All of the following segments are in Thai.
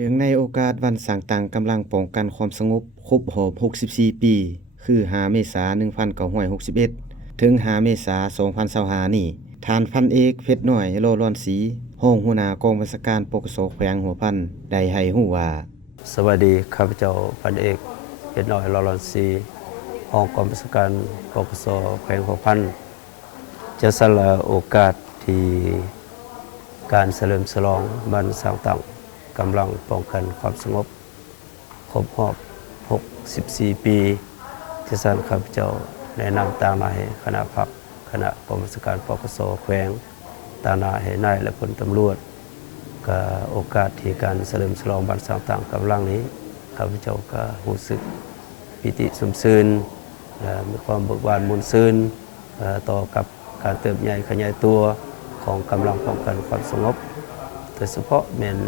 เนื่องในโอกาสวันสร้างตั้งกำลังป้องกันความสงบครบรอบ 64 ปี คือ5เมษายน 1961 ถึง5เมษายน 2025 นี้ท่านพันเอกเพชรน้อยโลร้อนศรีรองหัวหน้ากองบัญชาการปกสแขวงหัวพันได้ให้รู้ว่าสวัสดีข้าพเจ้าพันเอกเพชรน้อยลอนซีรองกองบัญชาการปกสแขวงหัวพันจะสละโอกาสที่การเฉลิมฉลองวันสร้างตั้งกำลังป้องกันความสงบครบรอบ 64 ปีที่สั่นข้าพเจ้าแนะนำต่างนายคณะพรรคคณะกองบัญชาการปกสแขวงต่างนายนายและพลตำรวจก็โอกาสที่การเฉลิมฉลองวันสร้างตั้งกำลังนี้ข้าพเจ้าก็รู้สึกปิติสุมซื่นและมีความเบิกบานมนต์ซื่นต่อกับการเติบใหญ่ขยายตัวของกำลังป้องกันความสงบโดยเฉพาะเป็น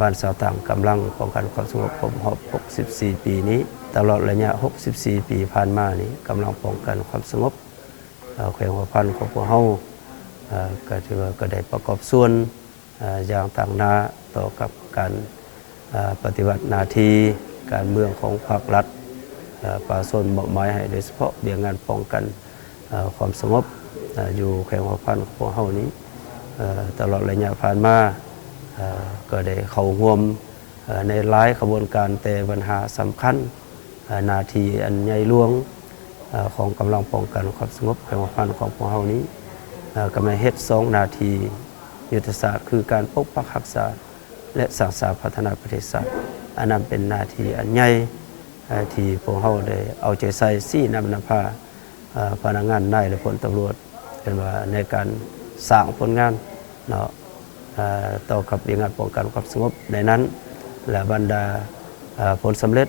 บ้านสร้างตั้งกำลังป้องกันความสงบครบรอบ 64 ปีนี้ตลอดระยะ 64 ปีผ่านมานี้กำลังป้องกันความสงบแขวงหัวพันของพวกเฮาก็ถือว่าก็ได้ประกอบส่วนอย่างต่างหน้าต่อกับการปฏิบัติหน้าที่การเมืองของภาครัฐป่าส่วนเหมาะหมายให้โดยเฉพาะเรื่องงานป้องกันความสงบอยู่แขวงหัวพันของพวกเฮานี้ตลอดระยะผ่านมาก็ได้เข้าร่วมในหลายขบวนการแต่ปัญหาสำคัญหน้าที่อันใหญ่หลวงของกำลังป้องกันความสงบแขวงหัวพันของพวกเฮานี้กำลังเฮ็ด2หน้าที่ยุทธศาสตร์คือการปกปักรักษาและสร้างสรรค์พัฒนาประเทศชาติอันนั้นเป็นหน้าที่อันใหญ่ที่พวกเฮาได้เอาใจใส่ซี่นำพาพนักงานนายและพลตำรวจเป็นว่าในการสร้างผลงานเนาะต่อกับเรื่องงานป้องกันความสงบในนั้นและบรรดาผลสำเร็จ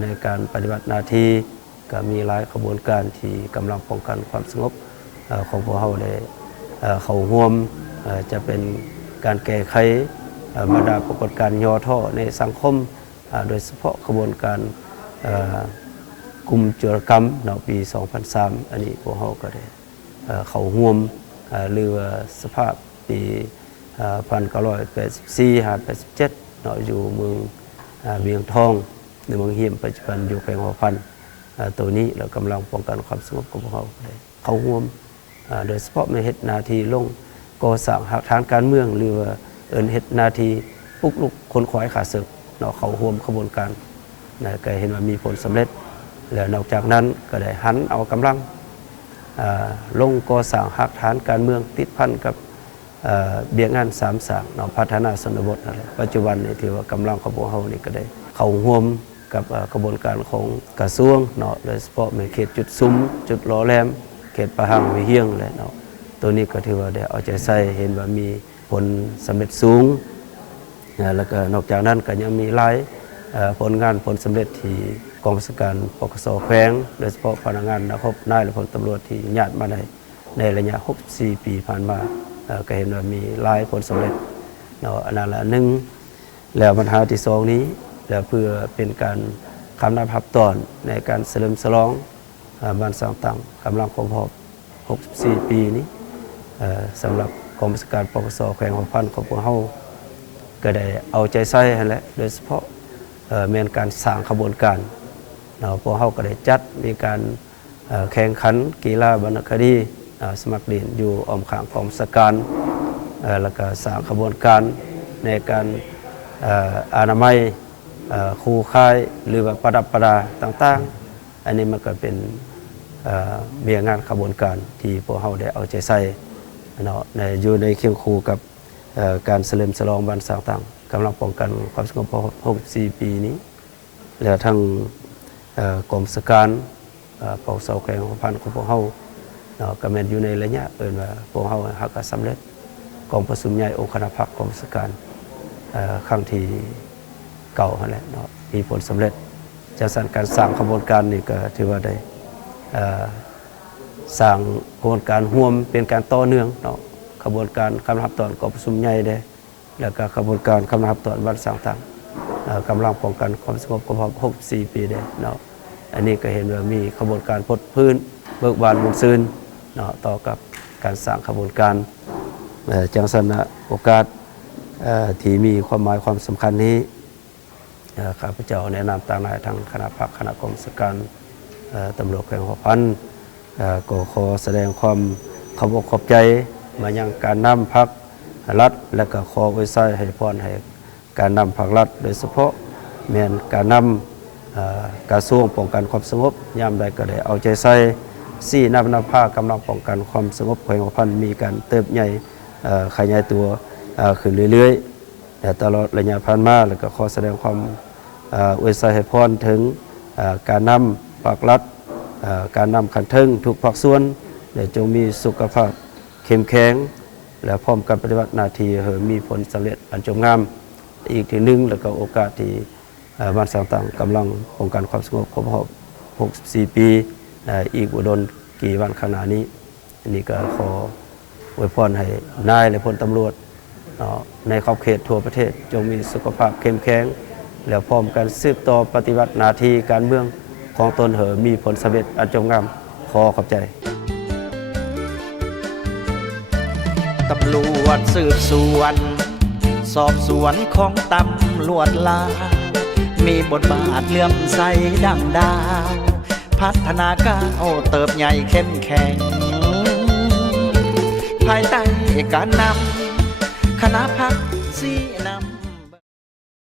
ในการปฏิบัติหน้าที่ก็มีหลายขบวนการที่กำลังป้องกันความสงบของพวกเฮาได้เข้าร่วมจะเป็นการแก้ไขบรรดาปรากฏการณ์ย่อท่อในสังคมโดยเฉพาะขบวนการกลุ่มโจรกรรมในปี 2003 อันนี้พวกเฮาก็ได้เข้าร่วมหรือว่าสภาพปี1984-87เนาะอยู่เมืองเวียงทองในเมืองเฮียมปัจจุบันอยู่แขวงหัวพันตัวนี้เรากำลังป้องกันความสงบของพวกเฮาได้เข้าร่วมโดยเฉพาะในเฮ็ดหน้าที่ลงก่อสร้างหลักฐานการเมืองหรือว่าเฮ็ดหน้าที่ปลุกลุกคนขวายขาศึกเนาะเข้าร่วมขบวนการก็เห็นว่ามีผลสำเร็จแล้วนอกจากนั้นก็ได้หันเอากำลังลงก่อสร้างหลักฐานการเมืองติดพันกับเบี้ยงาน3สร้างเนาะพัฒนาชนบทนั่นแหละปัจจุบันนี่ถือว่ากำลังของพวกเฮานี่ก็ได้เข้าร่วมกับกระบวนการของกระทรวงเนาะโดยเฉพาะในเขตจุดซุ้มจุดหล่อแหลมเขตประหังวิเฮียงแหละเนาะตัวนี้ก็ถือว่าได้เอาใจใส่เห็นว่ามีผลสำเร็จสูงแล้วก็นอกจากนั้นก็ยังมีหลายผลงานผลสำเร็จที่กองบัญชาการปกสแขวงโดยเฉพาะพนักงานนะครับนายและพลตำรวจที่ญาติมาในระยะ 64 ปีผ่านมาก็เห็นว่ามีหลายผลสำเร็จเนาะอันนั้นละหนึ่งแล้วปัญหาที่2นี้แล้วเพื่อเป็นการคำนับรับตอนในการเฉลิมฉลองบ้านสร้างตั้งกำลังครบรอบ 64 ปีนี้สำหรับกองบัญชาการปกสแขวงหัวพันของพวกเฮาก็ได้เอาใจใส่นั่นแหละโดยเฉพาะแม่นการสร้างขบวนการเนาะพวกเฮาก็ได้จัดมีการแข่งขันกีฬาวรรณคดีสมัครเล่นอยู่อ้อมข้างกองบัญชาการแล้วก็สร้างขบวนการในการอนามัยครูค่ายหรือว่าประดับประดาต่างๆอันนี้มันก็เป็นเบี้ยงานขบวนการที่พวกเฮาได้เอาใจใส่เนาะอยู่ในเคียงคู่กับการเฉลิมฉลองวันสร้างตั้งกำลังป้องกันความสงบ64 ปีนี้แล้วทั้งกรมสการปกสแขวงหัวพันของพวกเฮาเนาะก็แม่นอยู่ในระยะว่าพวกเฮาฮักก็สำเร็จกองประชุมใหญ่องค์คณะพรรคกรมสการครั้งที่เก่านั่นแหละเนาะมีผลสำเร็จจากการสร้างขบวนการนี่ก็ถือว่าได้สร้างขบวนการร่วมเป็นการต่อเนื่องเนาะขบวนการคำนับตอนกองประชุมใหญ่ได้แล้วก็ขบวนการคำนับตอนวันสร้างตั้งกำลังป้องกันความสงบครบ 64 ปีได้เนาะอันนี้ก็เห็นว่ามีขบวนการพดพื้นเบิกบานมุนซื่นเนาะต่อกับการสร้างขบวนการจังสนะโอกาส ที่มีความหมายความสำคัญนี้ข้าพเจ้าแนะนำต่างนายทางคณะพรรคคณะกรรมการตำรวจแขวงหัวพันก็ขอแสดงความขอบอกขอบใจมายังการนำพรรครัฐและก็ขอไว้ใส่ให้พรให้การนำพรรครัฐโดยเฉพาะแม้นการนำกระทรวงป้องกันความสงบยามใดก็ได้เอาใจใส่สี่นำผ้ากำลังป้องกันความสงบแขวงหัวพันมีการเติบใหญ่ขยายตัวขึ้นเรื่อยๆแต่ตลอดระยะผ่านมาแล้วก็ขอแสดงความอวยใส่ให้พรถึงการนำภาครัฐการนำขันเทิงทุกภาคส่วนและจงมีสุขภาพเข้มแข็งและพร้อมกันปฏิบัติหน้าที่ให้มีผลสำเร็จอันจงงามอีกทีหนึ่งแล้วก็โอกาสที่บ้านต่างๆกำลังป้องกันความสงบครบรอบ64 ปีอีกอุดมกี่วันข้างหน้านี้อันนี้ก็ขออวยพรให้นายและพลตำรวจในขอบเขตทั่วประเทศจงมีสุขภาพเข้มแข็งแล้วพร้อมกันสืบต่อปฏิบัติหน้าที่การเมืองของตนมีผลสำเร็จอันจงงามขอขอบใจตำรวจสืบสวนสอบสวนของตำรวจลาวมีบทบาทเลื่อมใสดังดาวพัฒนาก้าวเติบใหญ่เข้มแข็งภายใต้การนำคณะพรรค